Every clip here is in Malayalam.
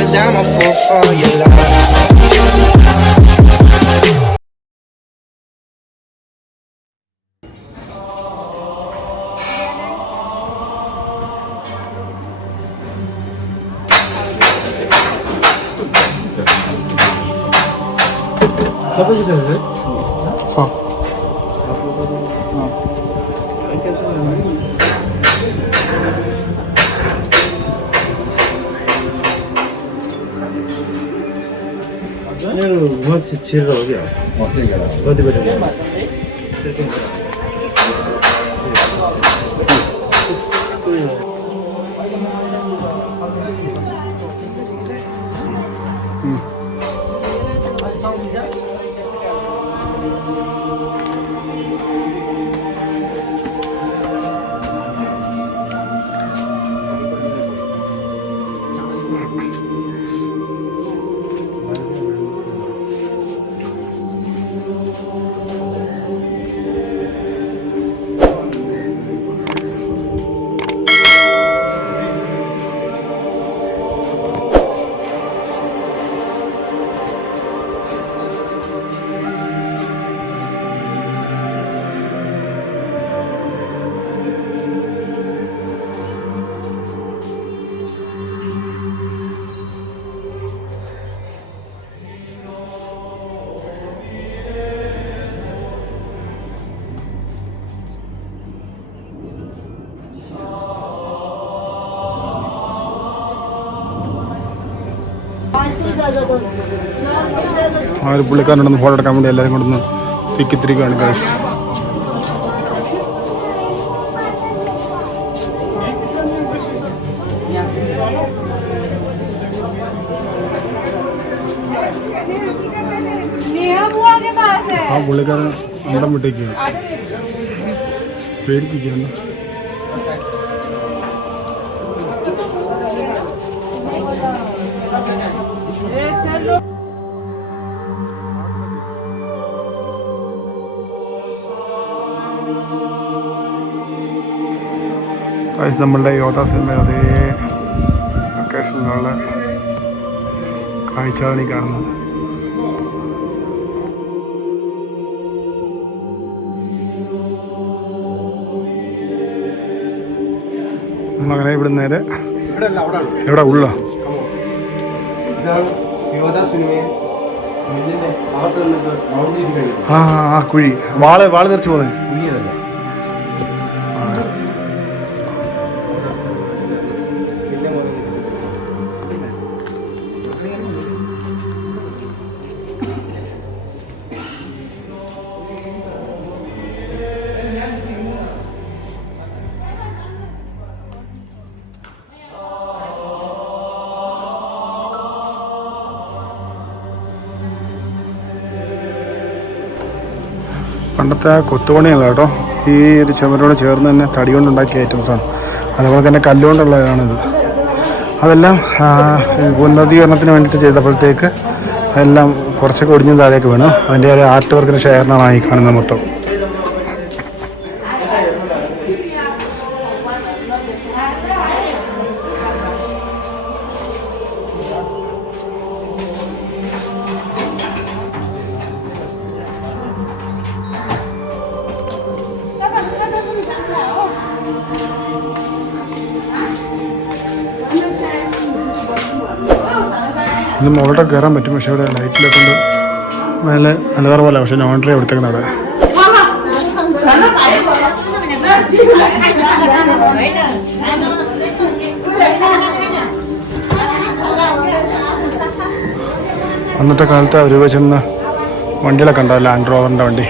'cause I'm a fool for your love. वहाँ से छील रहा हो गया बड़ी बड़ी ആ ഒരു പുള്ളിക്കാരനോടൊന്ന് ഫോട്ടോ എടുക്കാൻ വേണ്ടി എല്ലാവരും കൊണ്ടൊന്ന് തിക്കിത്തിരിക്കുകയാണ് കാശ്. ആ പുള്ളിക്കാരൻ അണ്ടം വിട്ടേക്കുകയാണ്, പേടിപ്പിക്കുന്നു. നമ്മളുടെ യോദ്ധാസിൻ്റെ അതേ ലൊക്കേഷനിലുള്ള കാഴ്ചകളാണ് ഈ കാണുന്നത്. നമ്മളങ്ങനെ ഇവിടെ നേരെ എവിടെ ഉള്ള ആ കുഴി വാള് തെറിച്ച് പോകുന്നത്. പണ്ടത്തെ കൊത്തുപണിയല്ല കേട്ടോ, ഈ ഒരു ചുമരോട് ചേർന്ന് തന്നെ തടി കൊണ്ടുണ്ടാക്കിയ ഐറ്റംസാണ്. അതുപോലെ തന്നെ കല്ലുകൊണ്ടുള്ളതാണിത്. അതെല്ലാം ഉന്നതീകരണത്തിന് വേണ്ടിയിട്ട് ചെയ്തപ്പോഴത്തേക്ക് അതെല്ലാം കുറച്ചൊക്കെ ഒടിഞ്ഞ് താഴേക്ക് വീണു. അതിൻ്റെ ഒരു ആർട്ട് വർക്കിന് ശേഖരണമാണ് ഈ കാണുന്നത് മൊത്തം. ഇന്ന് മുകളിലോട്ട് കയറാൻ പറ്റും, പക്ഷേ ഇവിടെ ലൈറ്റിലൊക്കെ കൊണ്ട് മേലെ നിലവറ പോലെ, പക്ഷേ നോൺട്രി എടുത്തേക്കുന്നത്. അന്നത്തെ കാലത്ത് അവർ വെച്ചിരുന്ന വണ്ടികളൊക്കെ ഉണ്ടാവില്ല, ലാൻഡ് റോവറിൻ്റെ വണ്ടി.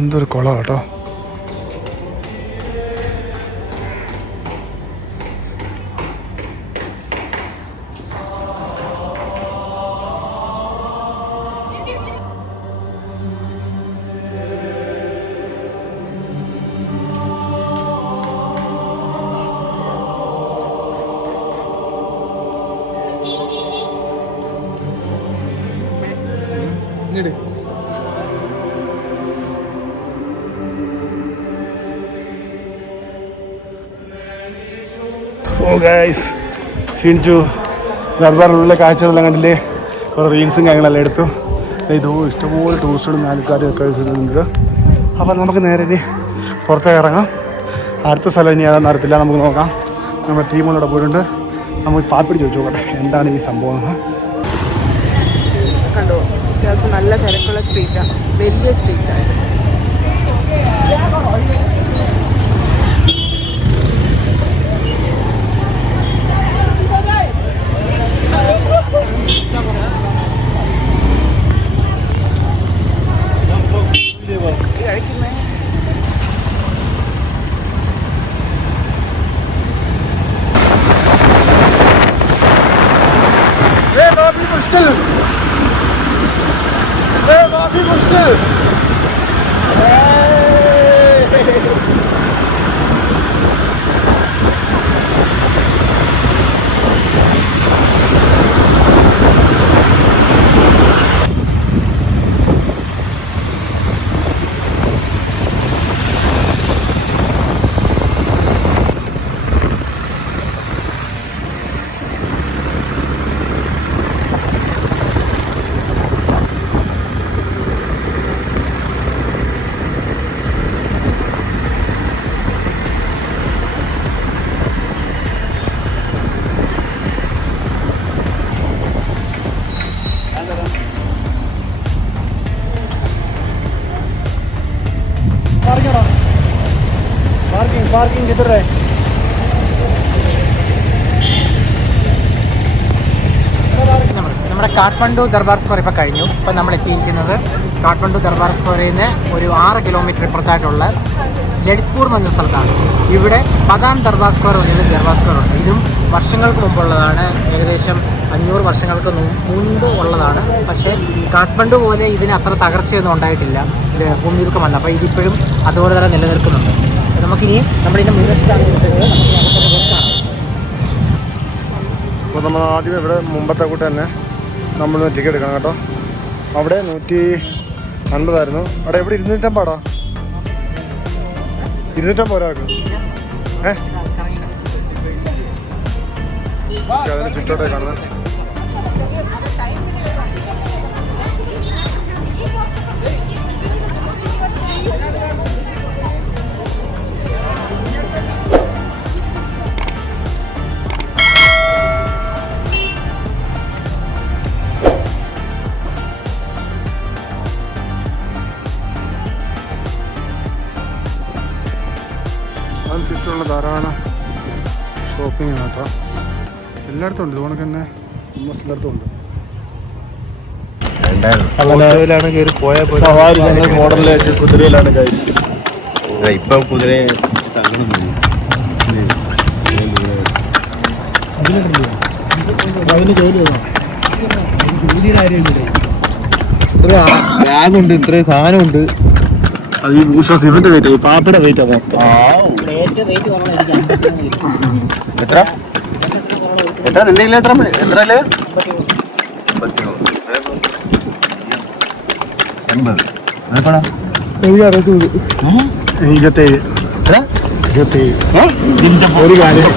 എന്തൊരു കുളം കേട്ടോ. ഇങ്ങോട്ട് ഓ ഗൈസ് ക്ഷീണിച്ചു. ദർബാറിലുള്ള കാഴ്ചകളെല്ലാം കണ്ടില്ലേ, കുറേ റീൽസും കാര്യങ്ങളെല്ലാം എടുത്തു. ഇത് ഇഷ്ടംപോലെ ടൂറിസ്റ്റുകളും ആൾക്കാരും ഒക്കെ വരുന്നുണ്ട്. അപ്പം നമുക്ക് നേരെ ഇനി പുറത്തേക്ക് ഇറങ്ങാം. അടുത്ത സ്ഥലം ഇനി ഏതാണെന്ന് അറിയത്തില്ല, നമുക്ക് നോക്കാം. നമ്മുടെ ടീമുകളോട് പോയിട്ടുണ്ട്. നമുക്ക് പാപ്പിടി ചോദിച്ചു നോക്കട്ടെ എന്താണ് ഈ സംഭവം. കണ്ടോ, അത്യാവശ്യം നല്ല തിരക്കുള്ള സ്ട്രീറ്റാണ്, വലിയ സ്ട്രീറ്റാണ്. കഴിക്കുന്നേ पार्किंग किधर है? നമ്മുടെ കാഠ്മണ്ഡു ദർബാർ സ്ക്വയർ ഇപ്പോൾ കഴിഞ്ഞു. ഇപ്പം നമ്മൾ എത്തിയിരിക്കുന്നത് കാഠ്മണ്ഡു ദർബാർ സ്ക്വയറിൽ നിന്ന് ഒരു 6 കിലോമീറ്റർ ഇപ്പുറത്തായിട്ടുള്ള ലളിത്പൂർ എന്ന സ്ഥലത്താണ്. ഇവിടെ പതാം ദർബാർ സ്ക്വയർ ഉണ്ട്, ദർബാർ സ്ക്വയർ ഉണ്ട്. ഇതും വർഷങ്ങൾക്ക് മുമ്പുള്ളതാണ്, ഏകദേശം 500 വർഷങ്ങൾക്ക് മുൻപ് ഉള്ളതാണ്. പക്ഷേ കാഠ്മണ്ഡു പോലെ ഇതിന് അത്ര തകർച്ചയൊന്നും ഉണ്ടായിട്ടില്ല, ഇത് ഭൂമിയുരുക്കം വന്ന. അപ്പോൾ ഇതിപ്പോഴും അതുപോലെ തന്നെ നിലനിൽക്കുന്നുണ്ട്. നമുക്കിനി നമ്മളിതിൻ്റെ മുൻവശത്താണ് കിട്ടുന്നത്. അപ്പോൾ നമ്മൾ ആദ്യം ഇവിടെ മുമ്പത്തെ കൂട്ട് തന്നെ നമ്മൾ ടിക്കറ്റ് എടുക്കണം കേട്ടോ. അവിടെ 150 അവിടെ എവിടെ 250 250 ഒരാൾക്ക്. അതിന് ചുറ്റോട്ടേ കാണുന്നത്. ചുറ്റുമുള്ള ധാരാളം ഷോപ്പിംഗ് ആണ് കേട്ടോ. എല്ലായിടത്തും ഉണ്ട്, ഇതുകൊണ്ട് തന്നെ എല്ലായിടത്തും ഉണ്ട്. സവാരി ഞങ്ങൾ മോഡലിലേക്ക് കുതിരയിലാണ് ഇപ്പൊ കുതിര ബാഗുണ്ട്, ഇത്രയും സാധനമുണ്ട്. അത് ഈ ബൂസ്റ്റർ ഇവന്റെ വെയിറ്റ്, പാപ്പയുടെ വെയിറ്റ് മൊത്തം. എത്ര എത്ര നിന്റെ എത്ര എത്ര 27 ഒരു കാര്യം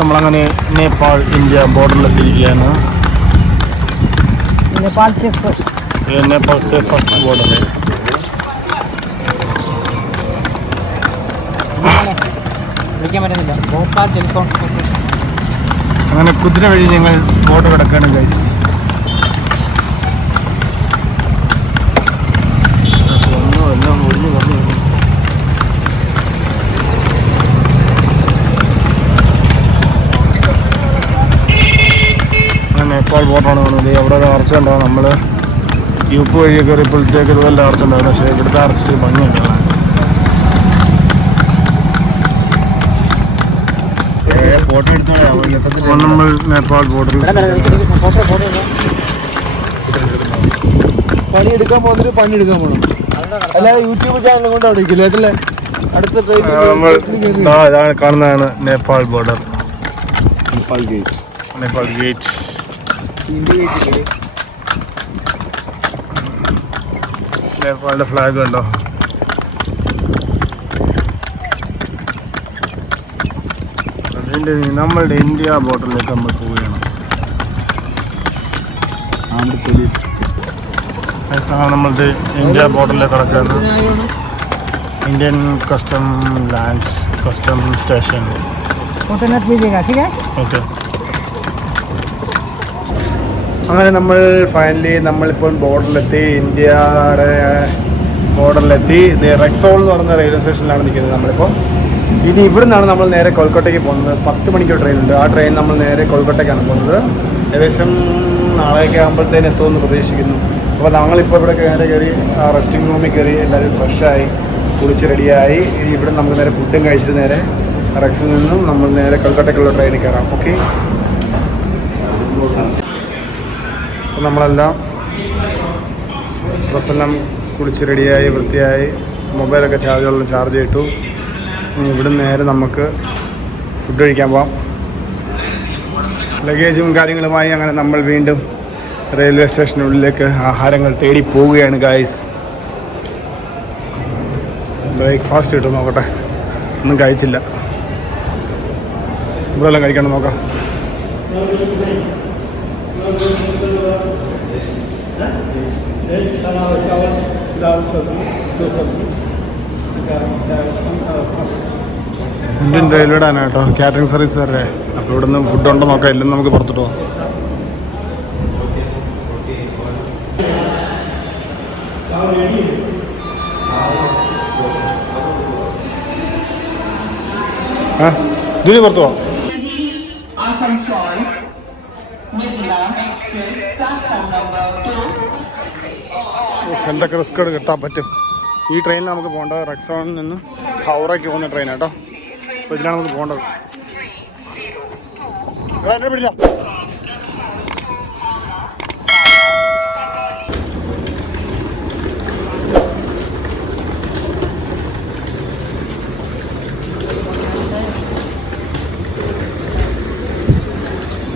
നമ്മളങ്ങനെ നേപ്പാൾ ഇന്ത്യ ബോർഡറിലെത്തിയിരിക്കുകയാണ്. नेपाल से नेपाल से फर्स्ट बॉर्डर है. भोपाल टेलीकॉम അങ്ങനെ കുതിര വഴി ഞങ്ങൾ ബോർഡർ കിടക്കുകയാണ് ഗൈസ്. എല്ലാം ഒഴിഞ്ഞു വന്നു. നേപ്പാൾ ബോർഡറാണ് കാണുന്നത്. അവിടെ ഒരു ആർച്ച് ഉണ്ടാവും. നമ്മൾ യു പി വഴിയൊക്കെ കയറിയപ്പോഴത്തേക്ക് ഇതുപോലെ ആർച്ച് ഉണ്ടാവും. പക്ഷേ ഇവിടുത്തെ ആർച്ച് ഭംഗിയുണ്ട്. ഫോട്ടോ എടുത്തോളാം. നമ്മൾ നേപ്പാൾ ബോർഡറിൽ പണി എടുക്കാൻ പോകുന്നൊരു പണി എടുക്കാൻ പോകണം. അല്ലാതെ യൂട്യൂബ് ചാനൽ കൊണ്ട് അവിടെ ഇരിക്കില്ല കേട്ടല്ലേ. നമ്മൾ ഇതാണ് കാണുന്നതാണ് നേപ്പാൾ ബോർഡർ. നേപ്പാൾ ഗേറ്റ്. നേപ്പാളിന്റെ ഫ്ലാഗ് ഉണ്ടോ? അതിൻ്റെ നമ്മളുടെ ഇന്ത്യ ബോർഡറിലേക്ക് നമ്മൾ പോവുകയാണ്. നമ്മളുടെ ഇന്ത്യ ബോർഡറിലേക്ക് കിടക്കുകയാണ്. Indian custom lands custom station. Okay. അങ്ങനെ നമ്മൾ ഫൈനലി നമ്മളിപ്പോൾ ബോർഡറിലെത്തി. ഇന്ത്യയുടെ ബോർഡറിലെത്തി. റെക്സോൾ എന്ന് പറയുന്ന റെയിൽവേ സ്റ്റേഷനിലാണ് നിൽക്കുന്നത് നമ്മളിപ്പോൾ. ഇനി ഇവിടെ നിന്നാണ് നമ്മൾ നേരെ കൊൽക്കട്ടയ്ക്ക് പോകുന്നത്. 10 മണിക്ക് ട്രെയിൻ ഉണ്ട്. ആ ട്രെയിൻ നമ്മൾ നേരെ കൊൽക്കട്ടയ്ക്കാണ് പോകുന്നത്. ഏകദേശം നാളെയൊക്കെ ആകുമ്പോഴത്തേന് എത്തുമെന്ന് പ്രതീക്ഷിക്കുന്നു. അപ്പോൾ ഞങ്ങളിപ്പോൾ ഇവിടെ നേരെ കയറി റെസ്റ്റിംഗ് റൂമിൽ കയറി എല്ലാവരും ഫ്രഷായി കുളിച്ച് റെഡിയായി. ഇനി ഇവിടെ നമുക്ക് നേരെ ഫുഡും കഴിച്ചിട്ട് നേരെ റെക്സിൽ നിന്നും നമ്മൾ നേരെ കൊൽക്കട്ടയ്ക്കുള്ള ട്രെയിനിൽ കയറാം. ഓക്കെ. അപ്പോൾ നമ്മളെല്ലാം ഡ്രസ്സെല്ലാം കുളിച്ച് റെഡിയായി വൃത്തിയായി മൊബൈലൊക്കെ ചാർജ് ചെയ്തിട്ടു. ഇവിടെ നേരെ നമുക്ക് ഫുഡ് കഴിക്കാൻ പോകാം. ലഗേജും കാര്യങ്ങളുമായി അങ്ങനെ നമ്മൾ വീണ്ടും റെയിൽവേ സ്റ്റേഷനുള്ളിലേക്ക് ആഹാരങ്ങൾ തേടി പോവുകയാണ് ഗായ്സ്. ബ്രേക്ക്ഫാസ്റ്റ് കിട്ടും നോക്കട്ടെ. ഒന്നും കഴിച്ചില്ല. ഇവിടെ എല്ലാം കഴിക്കണം നോക്കാം. ഇന്ത്യൻ റെയിൽവേയുടെ ആണ് കേട്ടോ, കാറ്ററിംഗ് സർവീസ് വരെ. അപ്പോൾ ഇവിടെ നിന്ന് ഫുഡ് ഉണ്ടോ നോക്കാം. ഇല്ലെന്ന് നമുക്ക് പുറത്തിട്ട് പോകാം. ദൂരെ പുറത്തു പോവാം. എന്തൊക്കെ റിസ്ക് കിട്ടാൻ പറ്റും. ഈ ട്രെയിനിൽ നമുക്ക് പോകേണ്ടത് റെക്സോണിൽ നിന്ന് ഹൗറയ്ക്ക് പോകുന്ന ട്രെയിൻ കേട്ടോ. അപ്പോൾ ഇതിലാണ് നമുക്ക് പോകേണ്ടത്. എന്നെ പിടിച്ച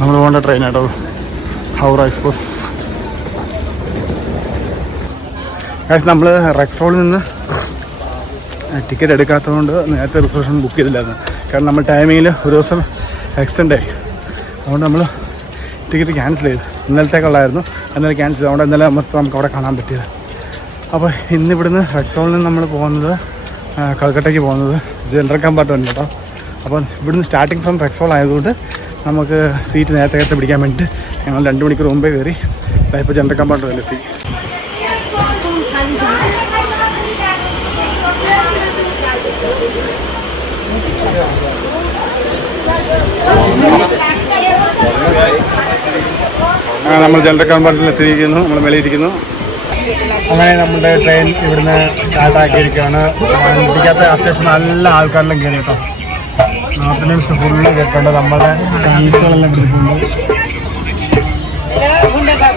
നമ്മൾ പോകേണ്ട ട്രെയിൻ കേട്ടോ, ഹൗറ എക്സ്പ്രസ്. നമ്മൾ റെക്സോളിൽ നിന്ന് ടിക്കറ്റ് എടുക്കാത്തതുകൊണ്ട് നേരത്തെ റിസർവേഷൻ ബുക്ക് ചെയ്തില്ലായിരുന്നു. കാരണം നമ്മൾ ടൈമിങ്ങിൽ ഒരു ദിവസം എക്സ്റ്റെൻഡ് ആയി. അതുകൊണ്ട് നമ്മൾ ടിക്കറ്റ് ക്യാൻസൽ ചെയ്തു. ഇന്നലത്തേക്കുള്ളായിരുന്നു, എന്നാലും ക്യാൻസൽ ചെയ്തു. അതുകൊണ്ട് ഇന്നലെ നമുക്ക് അവിടെ കാണാൻ പറ്റിയത്. അപ്പോൾ ഇന്നിവിടുന്ന് റെക്സോളിൽ നിന്ന് നമ്മൾ പോകുന്നത് കൽക്കട്ടയ്ക്ക് പോകുന്നത് ജനറൽ കമ്പാർട്ട്മെൻറ്റ് കേട്ടോ. അപ്പോൾ ഇവിടുന്ന് സ്റ്റാർട്ടിങ് ഫ്രം റെക്സോൾ ആയതുകൊണ്ട് നമുക്ക് സീറ്റ് നേരത്തെ പിടിക്കാൻ വേണ്ടിയിട്ട് ഞങ്ങൾ 2 മണിക്കൂർ മുമ്പേ കയറി ഇപ്പോൾ ജനറൽ കമ്പാർട്ട്മെൻറ്റിലെത്തി. നമ്മൾ ജനറൽ കമ്പാർട്ട്മെൻറ്റിൽ എത്തിയിരിക്കുന്നു. നമ്മൾ മേളിയിരിക്കുന്നു. അങ്ങനെ നമ്മുടെ ട്രെയിൻ ഇവിടുന്ന് സ്റ്റാർട്ടാക്കിയിരിക്കുകയാണ്. ഇരിക്കാത്ത അത്യാവശ്യം നല്ല ആൾക്കാരെല്ലാം കയറി കേട്ടോ. നോർത്ത് ഇന്ത്യൻസ് ഫുള്ള് കേട്ടിട്ടുണ്ട്. നമ്മുടെ ചാൻസുകളെല്ലാം എടുത്തിട്ടുണ്ട്.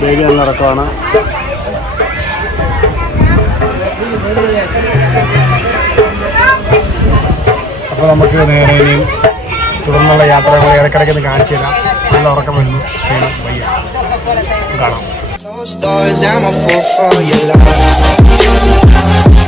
ബേബി നല്ല ഇറക്കമാണ്. അപ്പോൾ നമുക്ക് നേരെ ഇനിയും തുടർന്നുള്ള യാത്രകൾ ഇടയ്ക്കിടയ്ക്ക് ഒന്ന് കാണിച്ചു തരാം. നല്ല ഉറക്കം വരുന്നു. ക്ഷീണം വയ്യ. കാണാം. Closed doors, I'm a fool for your love.